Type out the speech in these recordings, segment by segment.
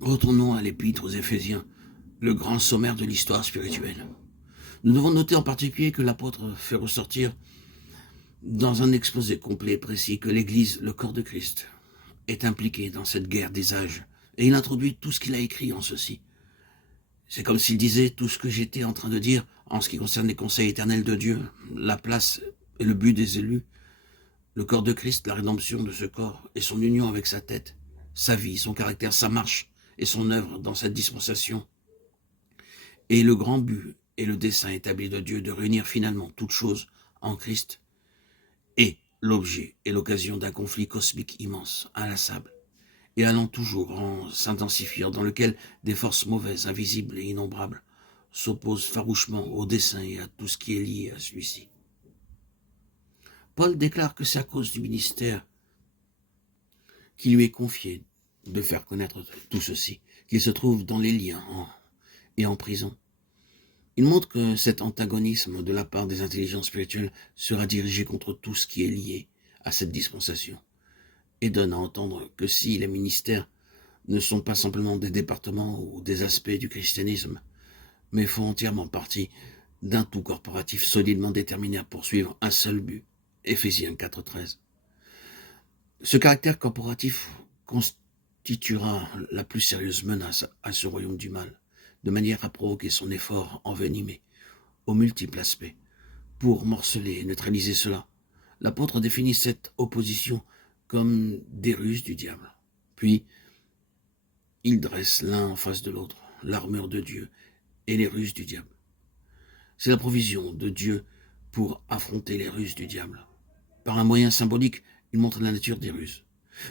Retournons à l'épître aux Éphésiens, le grand sommaire de l'histoire spirituelle. Nous devons noter en particulier que l'apôtre fait ressortir dans un exposé complet et précis que l'Église, le corps de Christ, est impliquée dans cette guerre des âges, et il introduit tout ce qu'il a écrit en ceci. C'est comme s'il disait tout ce que j'étais en train de dire en ce qui concerne les conseils éternels de Dieu, la place et le but des élus, le corps de Christ, la rédemption de ce corps et son union avec sa tête, sa vie, son caractère, sa marche et son œuvre dans cette dispensation. Et le grand but et le dessein établi de Dieu de réunir finalement toutes choses en Christ est l'objet et l'occasion d'un conflit cosmique immense, inlassable, et allant toujours en s'intensifiant, dans lequel des forces mauvaises, invisibles et innombrables s'opposent farouchement au dessein et à tout ce qui est lié à celui-ci. Paul déclare que c'est à cause du ministère qui lui est confié de faire connaître tout ceci, qu'il se trouve dans les liens et en prison. Il montre que cet antagonisme de la part des intelligences spirituelles sera dirigé contre tout ce qui est lié à cette dispensation, et donne à entendre que si les ministères ne sont pas simplement des départements ou des aspects du christianisme, mais font entièrement partie d'un tout corporatif solidement déterminé à poursuivre un seul but, Éphésiens 4,13. Ce caractère corporatif constituera la plus sérieuse menace à ce royaume du mal, de manière à provoquer son effort envenimé, aux multiples aspects. Pour morceler et neutraliser cela, l'apôtre définit cette opposition comme des ruses du diable. Puis, il dresse l'un en face de l'autre, l'armure de Dieu et les ruses du diable. C'est la provision de Dieu pour affronter les ruses du diable. Par un moyen symbolique, il montre la nature des ruses.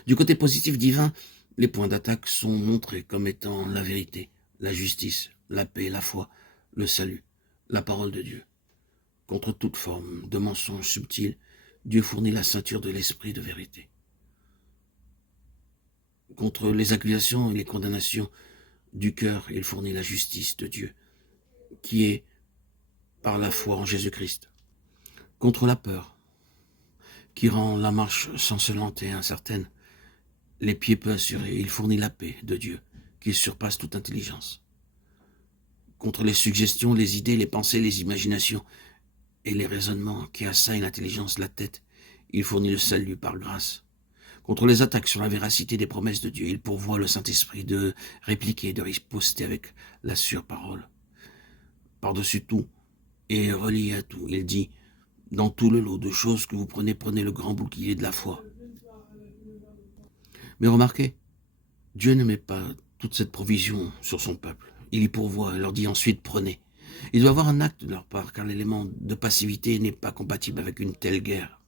Du côté positif divin, les points d'attaque sont montrés comme étant la vérité, la justice, la paix, la foi, le salut, la parole de Dieu. Contre toute forme de mensonge subtil, Dieu fournit la ceinture de l'esprit de vérité. Contre les accusations et les condamnations du cœur, il fournit la justice de Dieu, qui est par la foi en Jésus-Christ. Contre la peur, qui rend la marche chancelante et incertaine, les pieds peu assurés, il fournit la paix de Dieu, qui surpasse toute intelligence. Contre les suggestions, les idées, les pensées, les imaginations et les raisonnements qui assaillent l'intelligence, la tête, il fournit le salut par grâce. Contre les attaques sur la véracité des promesses de Dieu, il pourvoit le Saint-Esprit de répliquer, de riposter avec la sûre parole. Par-dessus tout et relié à tout, il dit, dans tout le lot de choses que vous prenez, prenez le grand bouclier de la foi. Mais remarquez, Dieu ne met pas toute cette provision sur son peuple. Il y pourvoit et leur dit ensuite prenez. Il doit y avoir un acte de leur part, car l'élément de passivité n'est pas compatible avec une telle guerre.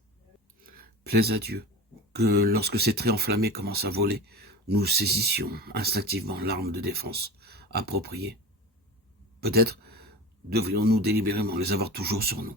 Plaise à Dieu que lorsque ces traits enflammés commencent à voler, nous saisissions instinctivement l'arme de défense appropriée. Peut-être devrions-nous délibérément les avoir toujours sur nous.